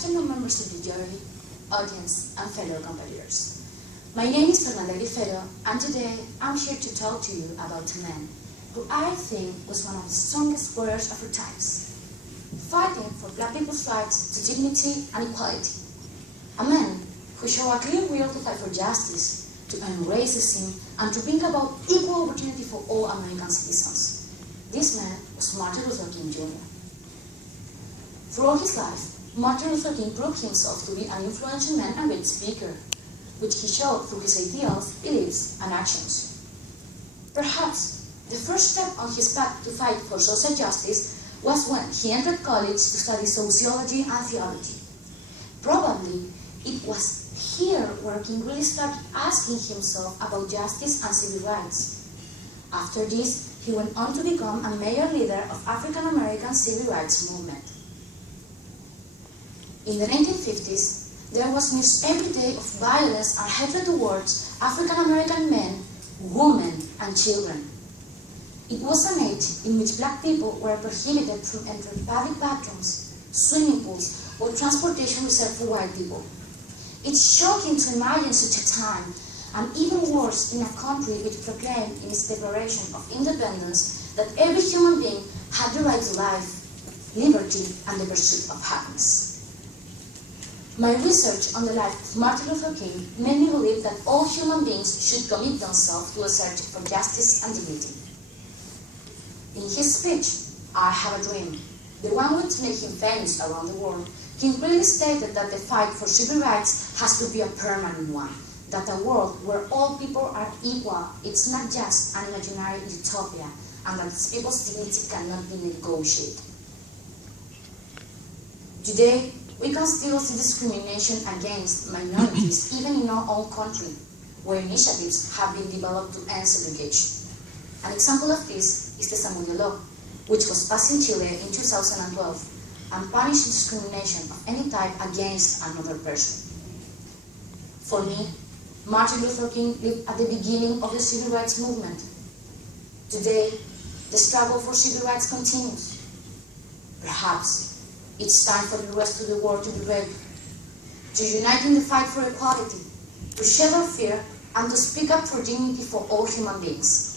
afternoon, members of the jury, audience, and fellow competitors. My name is Fernanda Griffero, and today I'm here to talk to you about a man who I think was one of the strongest warriors of our times, fighting for Black people's rights to dignity and equality. A man who showed a clear will to fight for justice, to end racism, and to bring about equal opportunity for all American citizens. This man was Marthin Luther King Jr. Throughout his life, Marthin Luther King proved himself to be an influential man and great speaker, which he showed through his ideals, beliefs, and actions. Perhaps the first step on his path to fight for social justice was when he entered college to study sociology and theology. Probably it was here where King really started asking himself about justice and civil rights. After this, he went on to become a major leader of African American civil rights movement. In the 1950s, there was news every day of violence and hatred towards African American men, women, and children. It was an age in which Black people were prohibited from entering public bathrooms, swimming pools, or transportation reserved for white people. It's shocking to imagine such a time, and even worse in a country which proclaimed in its Declaration of Independence that every human being had the right to life, liberty, and the pursuit of happiness. My research on the life of Marthin Luther King made me believe that all human beings should commit themselves to a search for justice and dignity. In his speech, I Have a Dream, the one which made him famous around the world, King clearly stated that the fight for civil rights has to be a permanent one, that a world where all people are equal, it's not just an imaginary utopia, and that people's dignity cannot be negotiated. Today, we can still see discrimination against minorities even in our own country, where initiatives have been developed to end segregation. An example of this is the Zamudio Law, which was passed in Chile in 2012 and punished discrimination of any type against another person. For me, Marthin Luther King lived at the beginning of the civil rights movement. Today, the struggle for civil rights continues. Perhaps it's time for the rest of the world to be ready, to unite in the fight for equality, to shed our fear, and to speak up for dignity for all human beings.